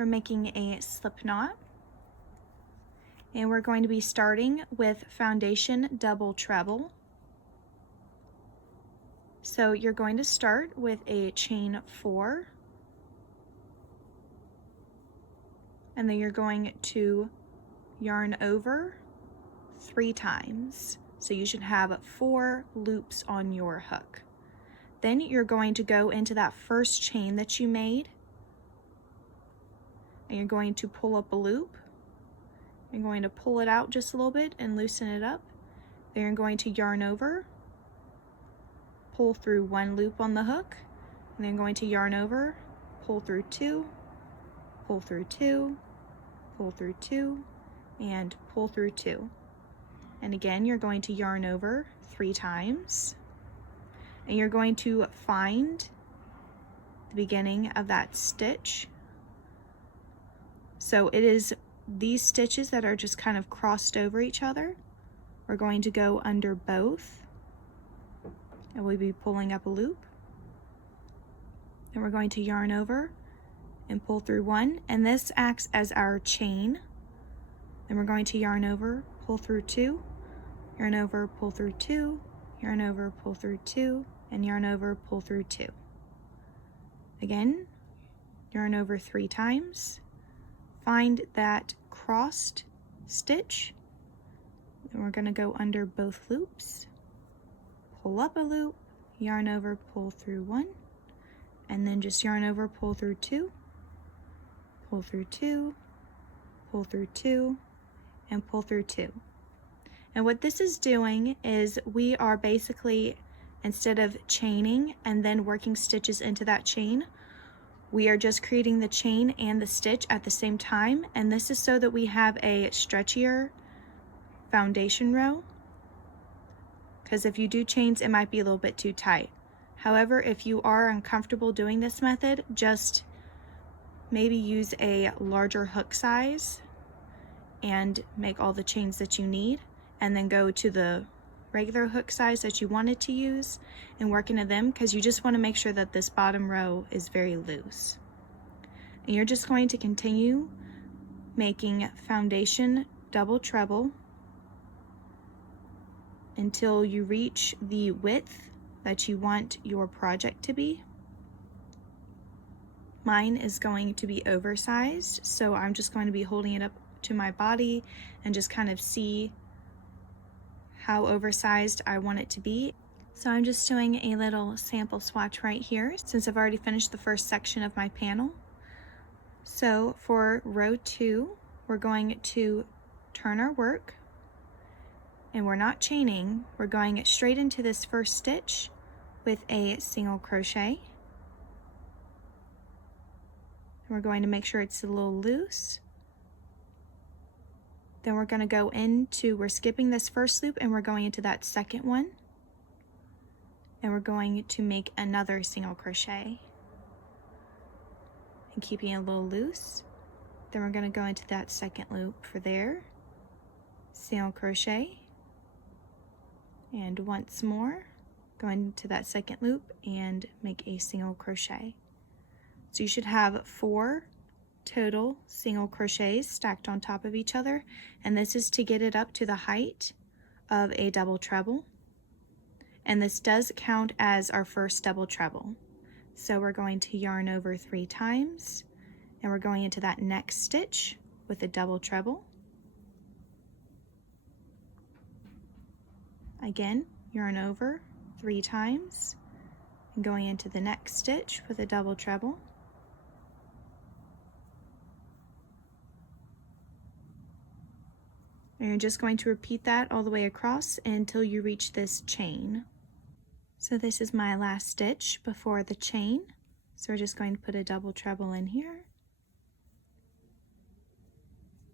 we're making a slip knot, and we're going to be starting with foundation double treble. So you're going to start with a chain 4, and then you're going to yarn over 3 times. So you should have 4 loops on your hook. Then you're going to go into that first chain that you made, and you're going to pull up a loop. You're going to pull it out just a little bit and loosen it up. Then you're going to yarn over, pull through 1 loop on the hook, and then going to yarn over, pull through 2, pull through 2, pull through 2, and pull through 2. And again, you're going to yarn over 3 times, and you're going to find the beginning of that stitch. So it is these stitches that are just kind of crossed over each other. We're going to go under both, and we'll be pulling up a loop. And we're going to yarn over and pull through 1, and this acts as our chain. Then we're going to yarn over, pull through 2, yarn over, pull through 2, yarn over, pull through 2, and yarn over, pull through 2. Again, yarn over 3 times, find that crossed stitch, and we're going to go under both loops, pull up a loop, yarn over, pull through 1, and then just yarn over, pull through 2, pull through 2, pull through 2, and pull through 2. And what this is doing is we are basically, instead of chaining and then working stitches into that chain, we are just creating the chain and the stitch at the same time, and this is so that we have a stretchier foundation row, because if you do chains, it might be a little bit too tight. However, if you are uncomfortable doing this method, just maybe use a larger hook size and make all the chains that you need, and then go to the regular hook size that you wanted to use and work into them, because you just want to make sure that this bottom row is very loose. And you're just going to continue making foundation double treble until you reach the width that you want your project to be. Mine is going to be oversized, so I'm just going to be holding it up to my body and just kind of see how oversized I want it to be. So I'm just doing a little sample swatch right here, since I've already finished the first section of my panel. So for row 2, we're going to turn our work, and we're not chaining, we're going straight into this first stitch with a single crochet. And we're going to make sure it's a little loose. Then we're going to go into, we're skipping this first loop and we're going into that second one, and we're going to make another single crochet and keeping it a little loose. Then we're going to go into that second loop for there, single crochet, and once more go into that second loop and make a single crochet. So you should have 4 total single crochets stacked on top of each other, and this is to get it up to the height of a double treble, and this does count as our first double treble. So we're going to yarn over 3 times, and we're going into that next stitch with a double treble. Again, yarn over 3 times and going into the next stitch with a double treble. And you're just going to repeat that all the way across until you reach this chain. So this is my last stitch before the chain. So we're just going to put a double treble in here.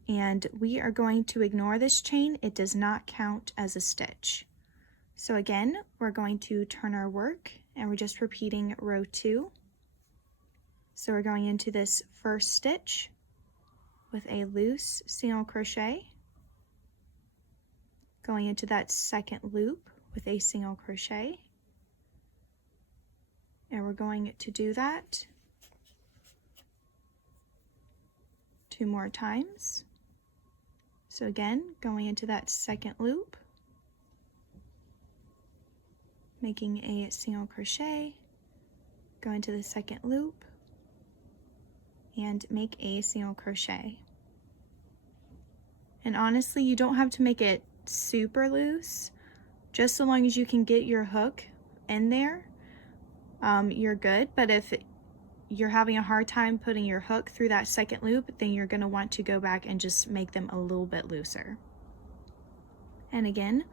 And we are going to ignore this chain. It does not count as a stitch. So again, we're going to turn our work, and we're just repeating row 2. So we're going into this first stitch with a loose single crochet, going into that second loop with a single crochet, and we're going to do that 2 more times. So again, going into that second loop, making a single crochet, go into the second loop, and make a single crochet. And honestly, you don't have to make it super loose. Just so long as you can get your hook in there, you're good. But if you're having a hard time putting your hook through that second loop, then you're going to want to go back and just make them a little bit looser. And again,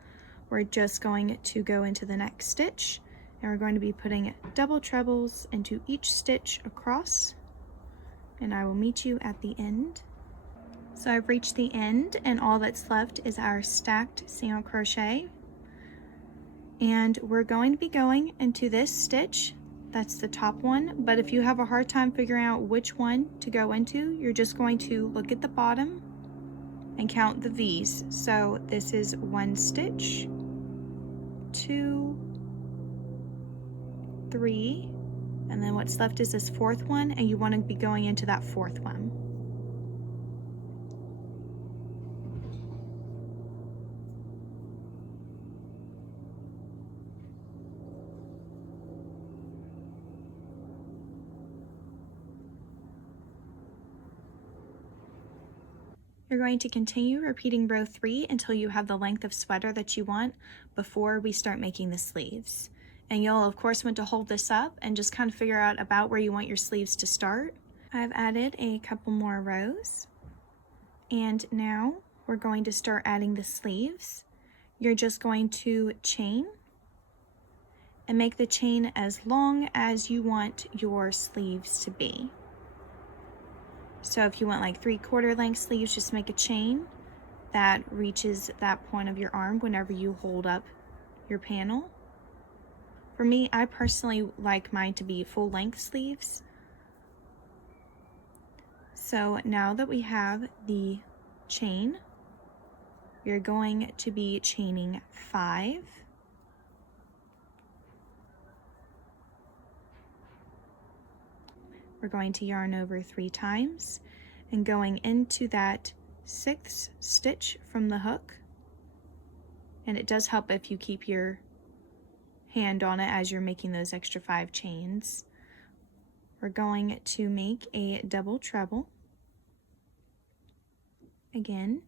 we're just going to go into the next stitch, and we're going to be putting double trebles into each stitch across, and I will meet you at the end. So I've reached the end, and all that's left is our stacked single crochet, and we're going to be going into this stitch. That's the top one, but if you have a hard time figuring out which one to go into, you're just going to look at the bottom and count the V's. So this is 1 stitch, 2, 3, and then what's left is this 4th one, and you want to be going into that 4th one. You're going to continue repeating row 3 until you have the length of sweater that you want before we start making the sleeves. And you'll of course want to hold this up and just kind of figure out about where you want your sleeves to start. I've added a couple more rows, and now we're going to start adding the sleeves. You're just going to chain and make the chain as long as you want your sleeves to be. So if you want like 3/4 length sleeves, just make a chain that reaches that point of your arm whenever you hold up your panel. For me, I personally like mine to be full length sleeves. So now that we have the chain, you're going to be chaining 5. We're going to yarn over 3 times and going into that 6th stitch from the hook. And it does help if you keep your hand on it as you're making those extra 5 chains. We're going to make a double treble. Again,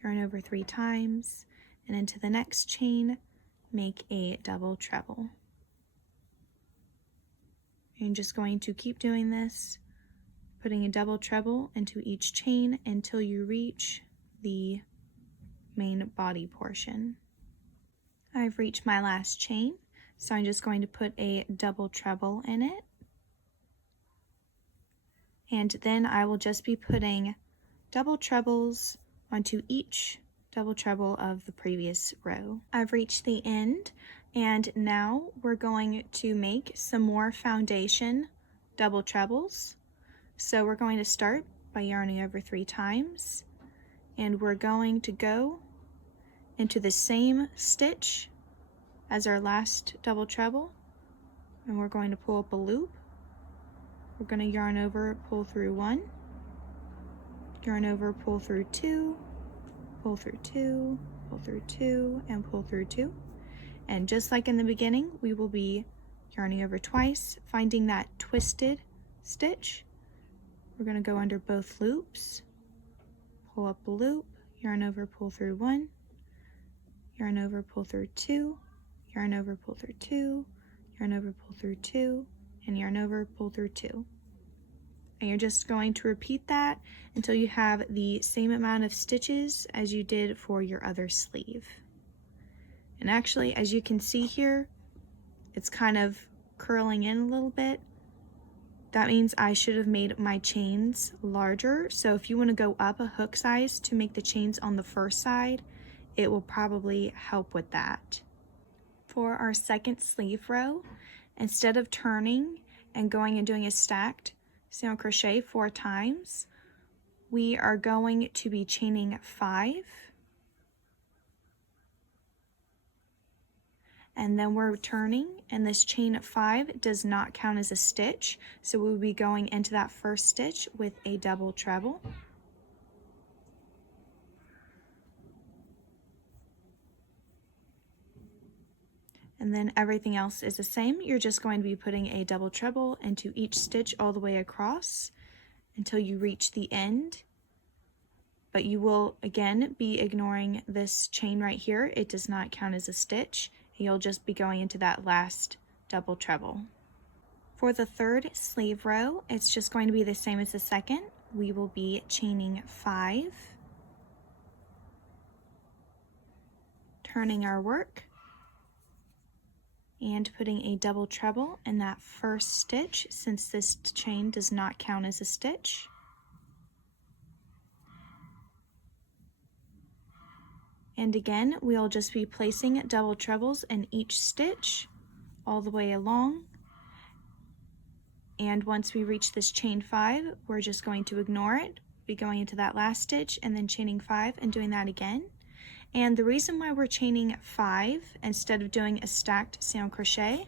yarn over 3 times and into the next chain, make a double treble. You're just going to keep doing this, putting a double treble into each chain until you reach the main body portion. I've reached my last chain, so I'm just going to put a double treble in it. And then I will just be putting double trebles onto each double treble of the previous row. I've reached the end, and now we're going to make some more foundation double trebles. So we're going to start by yarning over 3 times, and we're going to go into the same stitch as our last double treble, and we're going to pull up a loop. We're going to yarn over, pull through 1, yarn over, pull through 2, pull through 2, pull through 2, and pull through 2. And just like in the beginning, we will be yarning over twice, finding that twisted stitch. We're going to go under both loops, pull up a loop, yarn over, pull through 1, yarn over, pull through 2, yarn over, pull through 2, yarn over, pull through 2, and yarn over, pull through 2. And you're just going to repeat that until you have the same amount of stitches as you did for your other sleeve. And actually, as you can see here, it's kind of curling in a little bit. That means I should have made my chains larger. So if you want to go up a hook size to make the chains on the first side, it will probably help with that. For our second sleeve row, instead of turning and going and doing a stacked single crochet 4 times, we are going to be chaining 5. And then we're turning, and this chain 5 does not count as a stitch, so we'll be going into that first stitch with a double treble. And then everything else is the same. You're just going to be putting a double treble into each stitch all the way across until you reach the end. But you will again be ignoring this chain right here. It does not count as a stitch. You'll just be going into that last double treble. For the third sleeve row, it's just going to be the same as the second. We will be chaining 5, turning our work, and putting a double treble in that first stitch since this chain does not count as a stitch. And again, we'll just be placing double trebles in each stitch all the way along. And once we reach this chain 5, we're just going to ignore it, be going into that last stitch and then chaining 5 and doing that again. And the reason why we're chaining 5 instead of doing a stacked single crochet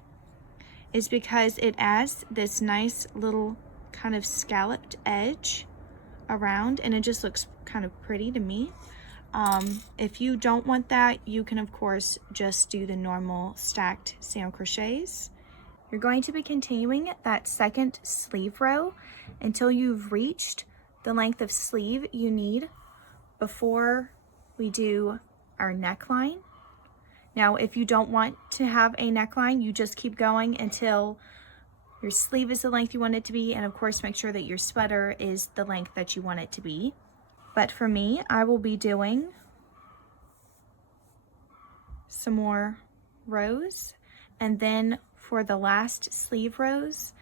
is because it adds this nice little kind of scalloped edge around, and it just looks kind of pretty to me. If you don't want that, you can of course just do the normal stacked single crochets. You're going to be continuing that second sleeve row until you've reached the length of sleeve you need before we do our neckline. Now, if you don't want to have a neckline, you just keep going until your sleeve is the length you want it to be, and of course make sure that your sweater is the length that you want it to be. But for me, I will be doing some more rows, and then for the last sleeve rows,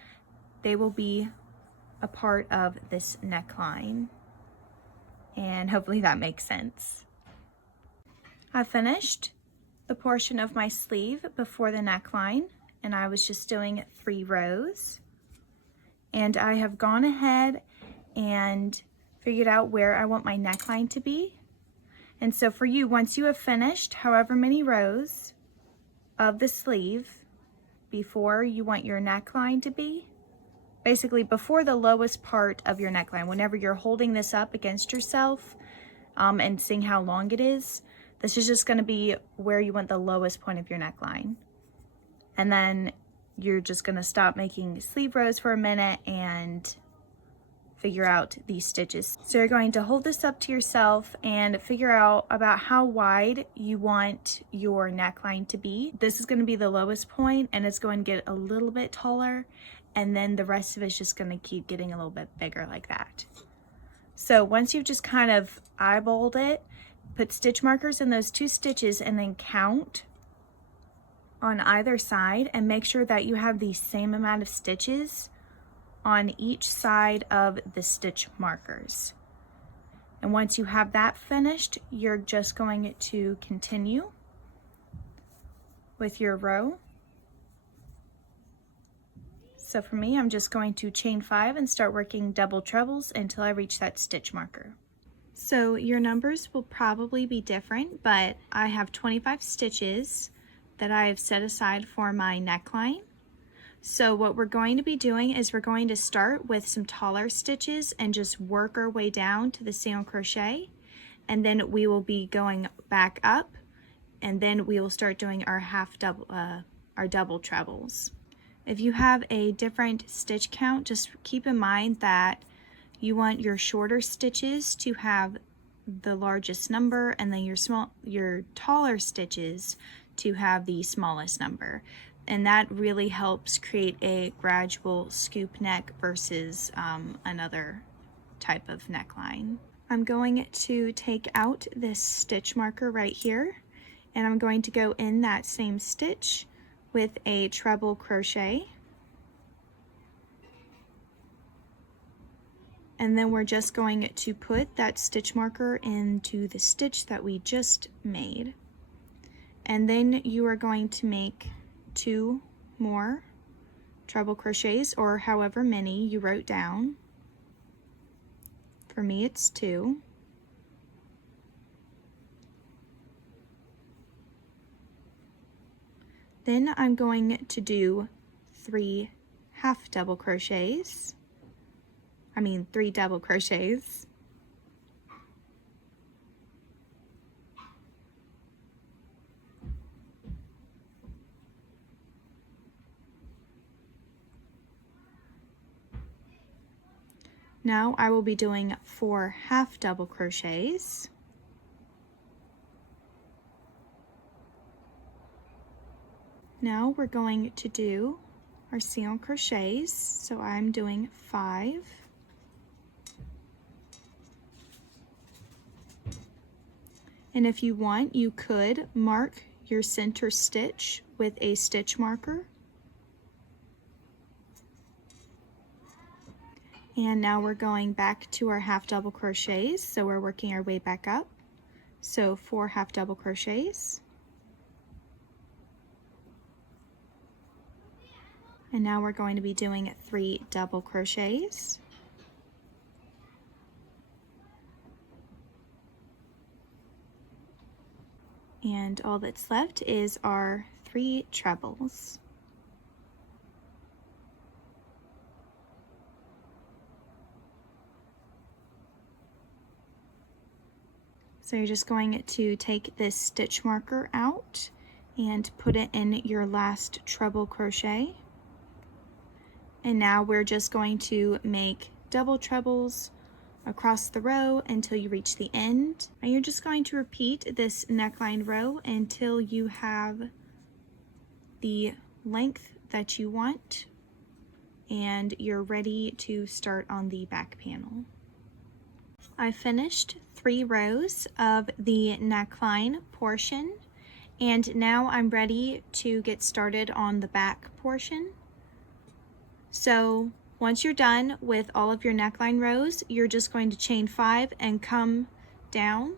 they will be a part of this neckline. And hopefully that makes sense. I finished the portion of my sleeve before the neckline, and I was just doing 3 rows. And I have gone ahead and figured out where I want my neckline to be. And so for you, once you have finished however many rows of the sleeve before you want your neckline to be, basically before the lowest part of your neckline, whenever you're holding this up against yourself and seeing how long it is, this is just going to be where you want the lowest point of your neckline. And then you're just going to stop making sleeve rows for a minute and figure out these stitches. So you're going to hold this up to yourself and figure out about how wide you want your neckline to be. This is going to be the lowest point, and it's going to get a little bit taller, and then the rest of it's just going to keep getting a little bit bigger like that. So once you've just kind of eyeballed it, put stitch markers in those 2 stitches and then count on either side and make sure that you have the same amount of stitches on each side of the stitch markers. And once you have that finished, you're just going to continue with your row. So for me, I'm just going to chain 5 and start working double trebles until I reach that stitch marker. So your numbers will probably be different, but I have 25 stitches that I have set aside for my neckline. So what we're going to be doing is we're going to start with some taller stitches and just work our way down to the single crochet, and then we will be going back up, and then we will start doing our double trebles. If you have a different stitch count, just keep in mind that you want your shorter stitches to have the largest number, and then your taller stitches to have the smallest number. And that really helps create a gradual scoop neck versus another type of neckline. I'm going to take out this stitch marker right here, and I'm going to go in that same stitch with a treble crochet. And then we're just going to put that stitch marker into the stitch that we just made. And then you are going to make 2 more treble crochets, or however many you wrote down. For me, it's 2. Then I'm going to do 3 double crochets. Now I will be doing 4 half double crochets. Now we're going to do our single crochets. So I'm doing 5. And if you want, you could mark your center stitch with a stitch marker. And now we're going back to our half double crochets, so we're working our way back up. So 4 half double crochets. And now we're going to be doing 3 double crochets. And all that's left is our 3 trebles. So you're just going to take this stitch marker out and put it in your last treble crochet. And now we're just going to make double trebles across the row until you reach the end. And you're just going to repeat this neckline row until you have the length that you want and you're ready to start on the back panel. I finished 3 rows of the neckline portion, and now I'm ready to get started on the back portion. So once you're done with all of your neckline rows, you're just going to chain 5 and come down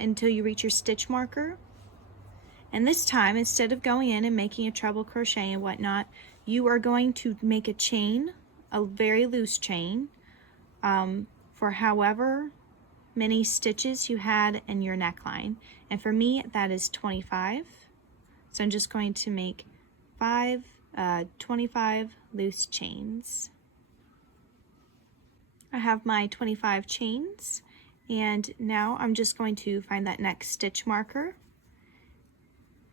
until you reach your stitch marker. And this time, instead of going in and making a treble crochet and whatnot, you are going to make a chain, a very loose chain, for however many stitches you had in your neckline. And for me, that is 25. So I'm just going to make 25 loose chains. I have my 25 chains, and now I'm just going to find that next stitch marker,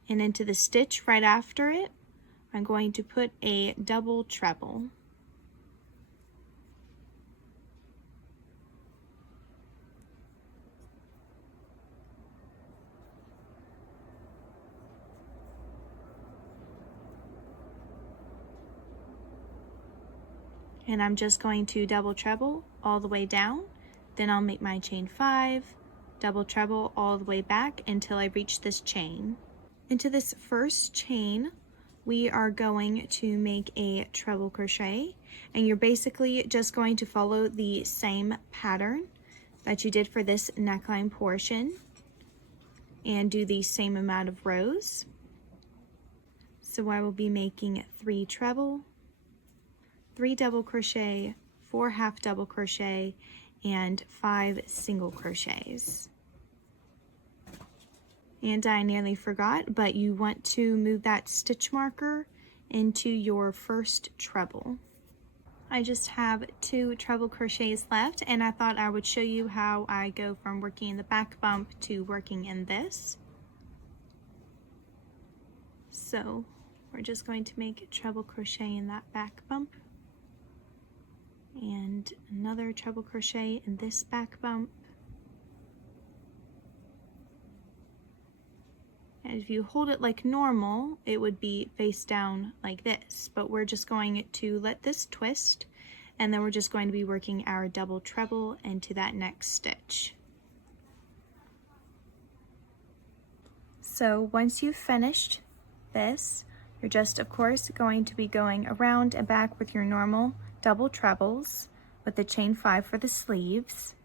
and into the stitch right after it, I'm going to put a double treble. And I'm just going to double treble all the way down, then I'll make my chain 5, double treble all the way back until I reach this chain. Into this first chain, we are going to make a treble crochet, and you're basically just going to follow the same pattern that you did for this neckline portion and do the same amount of rows. So I will be making 3 treble, 3 double crochet, 4 half double crochet, and 5 single crochets. And I nearly forgot, but you want to move that stitch marker into your first treble. I just have 2 treble crochets left, and I thought I would show you how I go from working in the back bump to working in this. So we're just going to make a treble crochet in that back bump, and another treble crochet in this back bump. And if you hold it like normal, it would be face down like this, but we're just going to let this twist, and then we're just going to be working our double treble into that next stitch. So once you've finished this, you're just of course going to be going around and back with your normal double trebles with the chain 5 for the sleeves.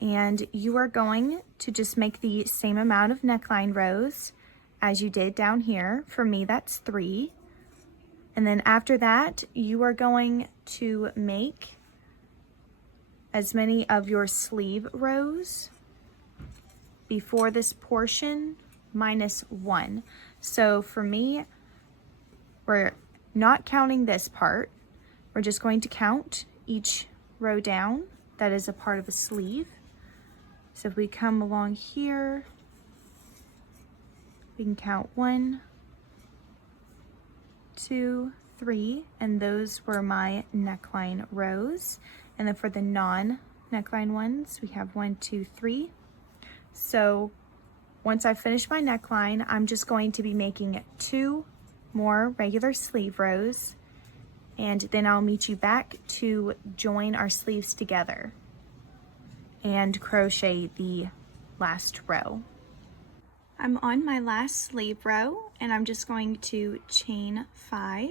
And you are going to just make the same amount of neckline rows as you did down here. For me, that's 3. And then after that, you are going to make as many of your sleeve rows before this portion minus 1. So for me, we're not counting this part. We're just going to count each row down that is a part of a sleeve. So if we come along here, we can count 1, 2, 3, and those were my neckline rows. And then for the non-neckline ones, we have 1, 2, 3. So once I finish my neckline, I'm just going to be making 2 more regular sleeve rows, and then I'll meet you back to join our sleeves together and crochet the last row. I'm on my last sleeve row, and I'm just going to chain 5.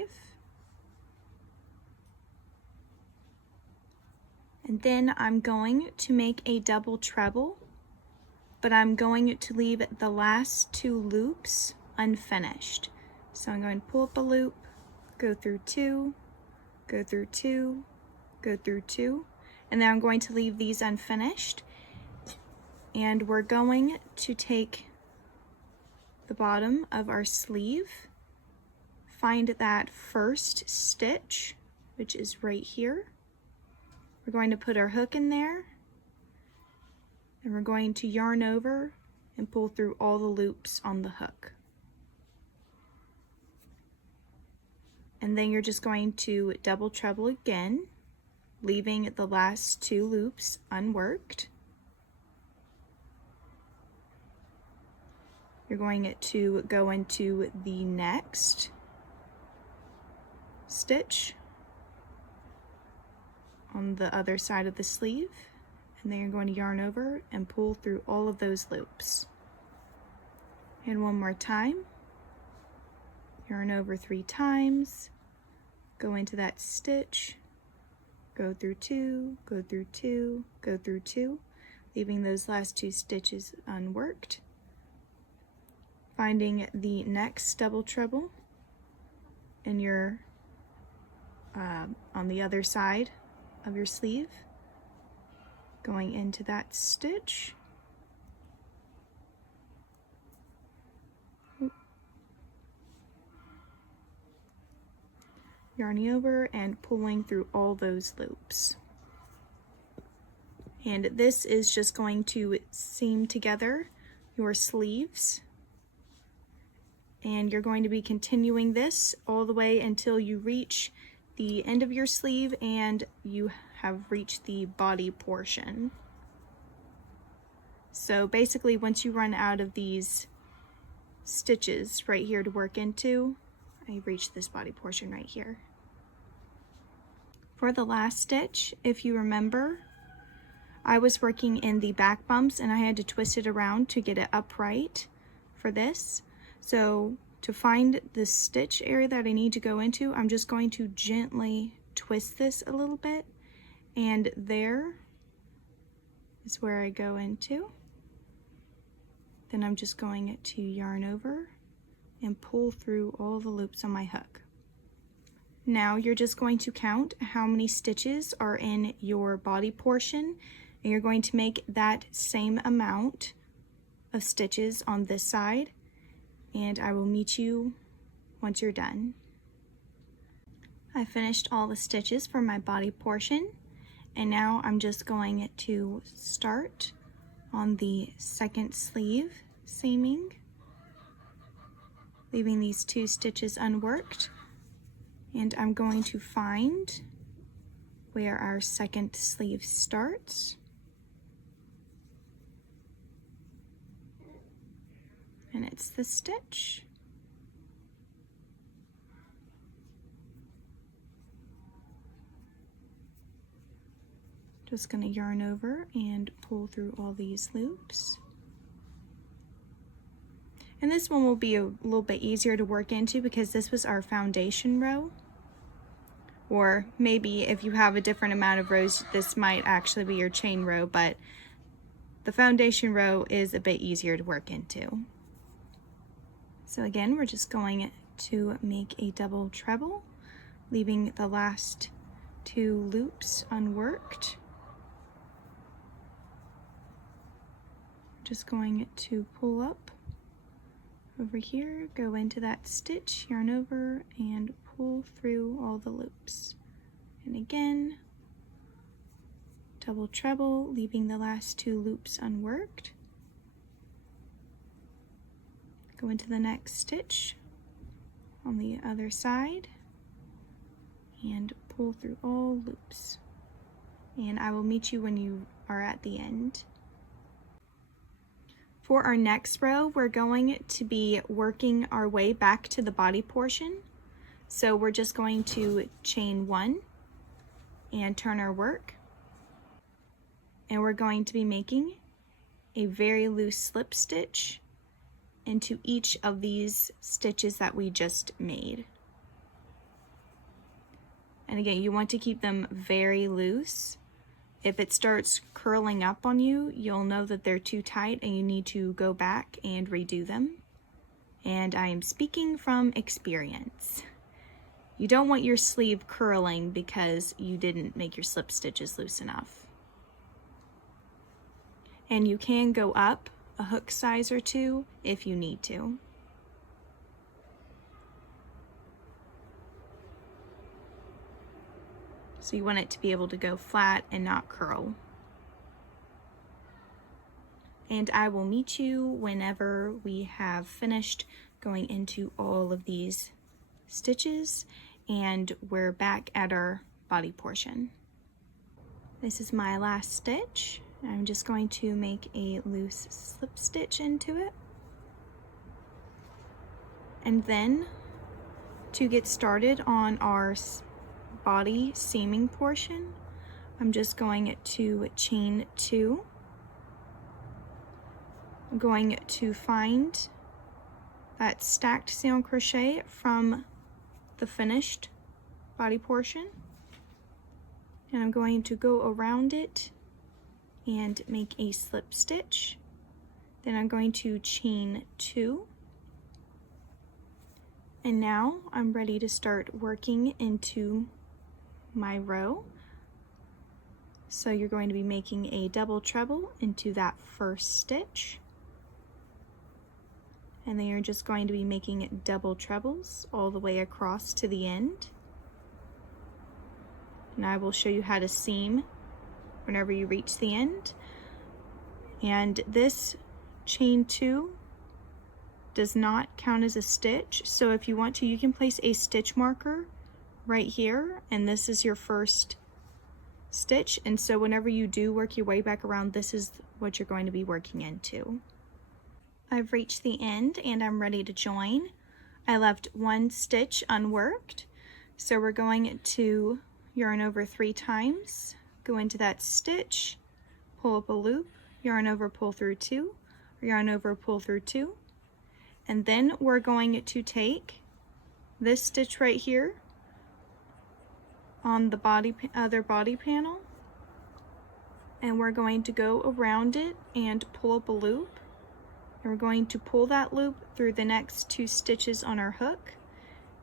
And then I'm going to make a double treble, but I'm going to leave the last 2 loops unfinished. So I'm going to pull up a loop, go through 2, go through 2, go through 2, and then I'm going to leave these unfinished. And we're going to take the bottom of our sleeve, find that first stitch, which is right here. We're going to put our hook in there, and we're going to yarn over and pull through all the loops on the hook. And then you're just going to double treble again, leaving the last 2 loops unworked. You're going to go into the next stitch on the other side of the sleeve, and then you're going to yarn over and pull through all of those loops. And one more time, yarn over 3 times, go into that stitch, go through 2, go through 2, go through 2, leaving those last 2 stitches unworked. Finding the next double treble in your on the other side of your sleeve, going into that stitch, yarning over and pulling through all those loops. And this is just going to seam together your sleeves. And you're going to be continuing this all the way until you reach the end of your sleeve and you have reached the body portion. So basically, once you run out of these stitches right here to work into, I reached this body portion right here. For the last stitch, if you remember, I was working in the back bumps and I had to twist it around to get it upright for this. So to find the stitch area that I need to go into, I'm just going to gently twist this a little bit, and there is where I go into. Then I'm just going to yarn over and pull through all the loops on my hook. Now you're just going to count how many stitches are in your body portion, and you're going to make that same amount of stitches on this side, and I will meet you once you're done. I finished all the stitches for my body portion, and now I'm just going to start on the second sleeve seaming, leaving these 2 stitches unworked, and I'm going to find where our second sleeve starts. And it's the stitch. Just going to yarn over and pull through all these loops. And this one will be a little bit easier to work into because this was our foundation row. Or maybe if you have a different amount of rows, this might actually be your chain row, but the foundation row is a bit easier to work into. So again, we're just going to make a double treble, leaving the last 2 loops unworked. Just going to pull up over here, go into that stitch, yarn over, and pull through all the loops. And again, double treble, leaving the last 2 loops unworked. Go into the next stitch on the other side, and pull through all loops. And I will meet you when you are at the end. For our next row, we're going to be working our way back to the body portion. So we're just going to chain 1 and turn our work. And we're going to be making a very loose slip stitch into each of these stitches that we just made. And again, you want to keep them very loose. If it starts curling up on you, you'll know that they're too tight and you need to go back and redo them. And I am speaking from experience. You don't want your sleeve curling because you didn't make your slip stitches loose enough. And you can go up a hook size or 2 if you need to. So you want it to be able to go flat and not curl. And I will meet you whenever we have finished going into all of these stitches and we're back at our body portion. This is my last stitch. I'm just going to make a loose slip stitch into it. And then to get started on our body seaming portion, I'm just going to chain 2. I'm going to find that stacked single crochet from the finished body portion, and I'm going to go around it and make a slip stitch. Then I'm going to chain 2. And now I'm ready to start working into my row. So you're going to be making a double treble into that first stitch. And then you're just going to be making double trebles all the way across to the end. And I will show you how to seam whenever you reach the end. And this chain 2 does not count as a stitch, so if you want to, you can place a stitch marker right here, and this is your first stitch, and so whenever you do work your way back around, this is what you're going to be working into. I've reached the end and I'm ready to join. I left 1 stitch unworked, so we're going to yarn over 3 times, go into that stitch, pull up a loop, yarn over, pull through 2, yarn over, pull through 2, and then we're going to take this stitch right here on the other body panel, and we're going to go around it and pull up a loop, and we're going to pull that loop through the next 2 stitches on our hook,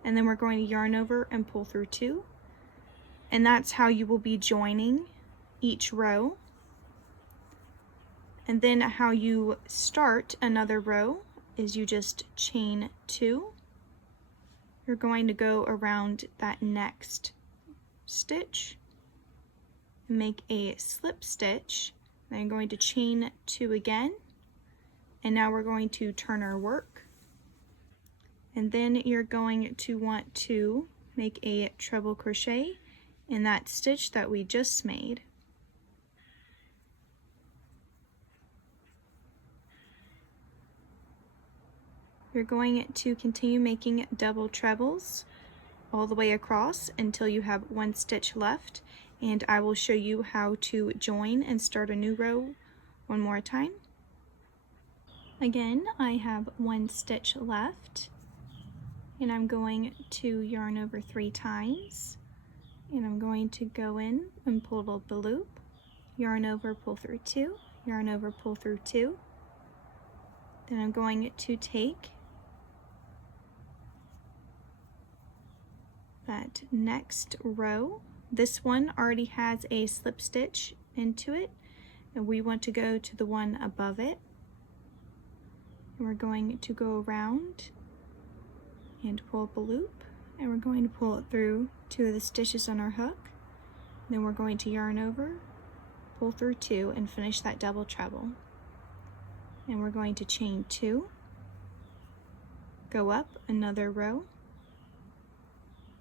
and then we're going to yarn over and pull through 2, and that's how you will be joining each row. And then how you start another row is you just chain 2. You're going to go around that next stitch and make a slip stitch. Then you're going to chain 2 again, and now we're going to turn our work. And then you're going to want to make a treble crochet in that stitch that we just made. You're going to continue making double trebles all the way across until you have 1 stitch left, and I will show you how to join and start a new row one more time. Again, I have 1 stitch left, and I'm going to yarn over 3 times, and I'm going to go in and pull up the loop, yarn over, pull through 2, yarn over, pull through 2. Then I'm going to take that next row. This one already has a slip stitch into it, and we want to go to the one above it. And we're going to go around and pull up a loop, and we're going to pull it through 2 of the stitches on our hook. Then we're going to yarn over, pull through 2, and finish that double treble. And we're going to chain 2, go up another row.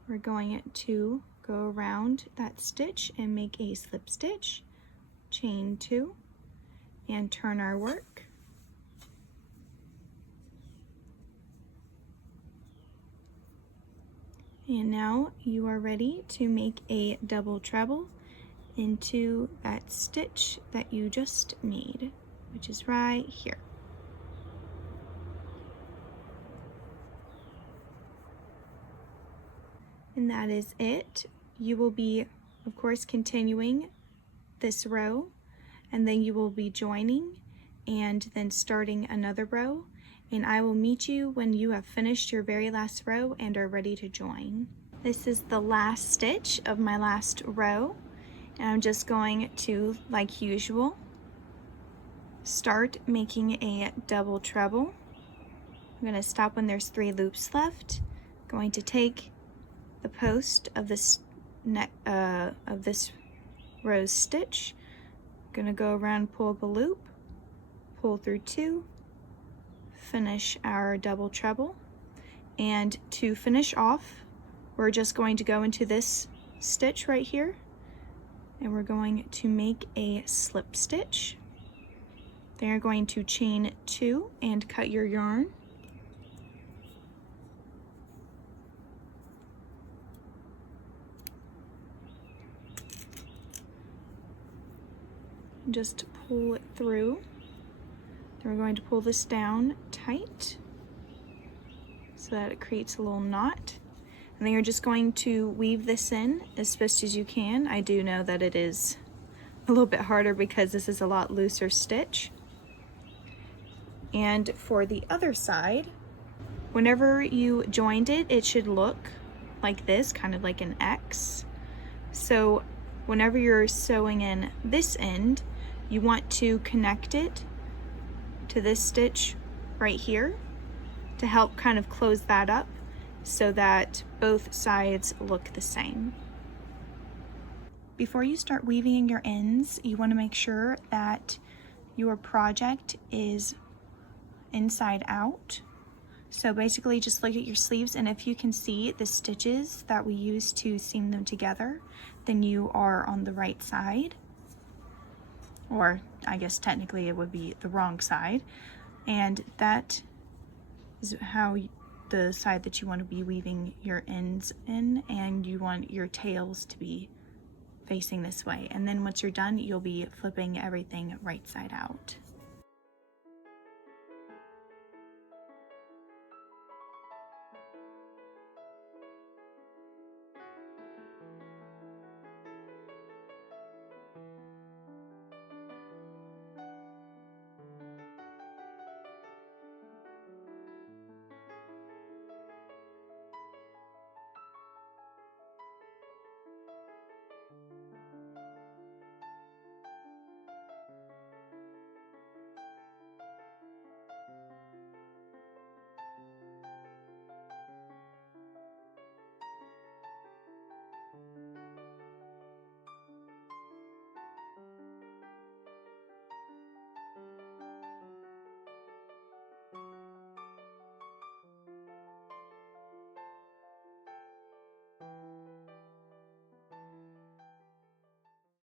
We're going to go around that stitch and make a slip stitch, chain 2, and turn our work. And now you are ready to make a double treble into that stitch that you just made, which is right here. And that is it. You will be, of course, continuing this row, and then you will be joining and then starting another row. And I will meet you when you have finished your very last row and are ready to join. This is the last stitch of my last row, and I'm just going to, like usual, start making a double treble. I'm going to stop when there's 3 loops left. Going to take the post of this rose stitch, going to go around, pull the loop, pull through 2, finish our double treble, and to finish off we're just going to go into this stitch right here, and we're going to make a slip stitch. Then you're going to chain 2 and cut your yarn. Just pull it through. Then we're going to pull this down tight so that it creates a little knot. And then you're just going to weave this in as best as you can. I do know that it is a little bit harder because this is a lot looser stitch. And for the other side, whenever you joined it, it should look like this, kind of like an X. So whenever you're sewing in this end, you want to connect it to this stitch right here to help kind of close that up so that both sides look the same. Before you start weaving your ends, you want to make sure that your project is inside out. So basically just look at your sleeves, and if you can see the stitches that we use to seam them together, then you are on the right side. Or I guess technically it would be the wrong side. And that is how the side that you want to be weaving your ends in, and you want your tails to be facing this way. And then once you're done, you'll be flipping everything right side out.